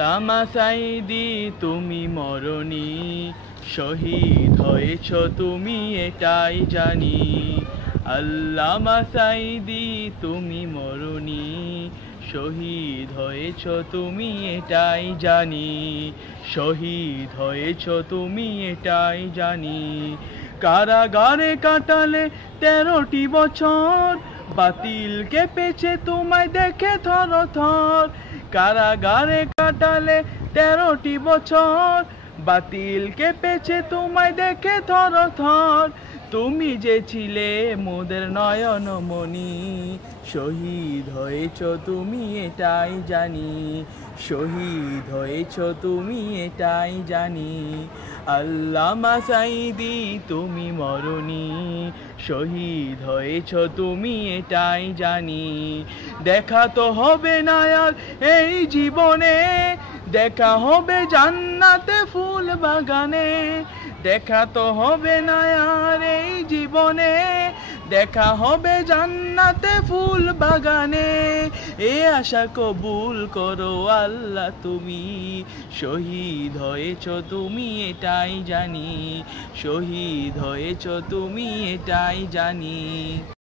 আল্লামা সাঈদী তুমি মরণি, শহীদ হয়েছ তুমি এটাই জানি। আল্লামা সাঈদী তুমি মরণি, শহীদ হয়েছ তুমি এটাই জানি। শহীদ হয়েছ তুমি এটাই জানি। কারাগারে কাটালে 13টি বছর, বাতিল কেঁপেছে তোমায় দেখে থরথর। কারাগারে কাটালে 13টি বছর, বাতিল কেঁপেছে তোমায় দেখে থরথর। তুমি যে ছিলে মোদের নয়নমণি, শহীদ হয়েছ তুমি এটাই জানি। শহীদ হয়েছ তুমি এটাই জানি। আল্লামা সাঈদী তুমি মরণি, শহীদ হয়েছ তুমি এটাই জানি। দেখা তো হবে না আর এই জীবনে, দেখা হবে জান্নাতে ফুল বাগানে। দেখা তো হবে না আর এই জীবনে, দেখা হবে জান্নাতে ফুল বাগানে। এ আশা কবুল করো আল্লাহ তুমি, শহীদ হয়েছ তুমি এটাই জানি। শহীদ হয়েছ তুমি এটাই জানি।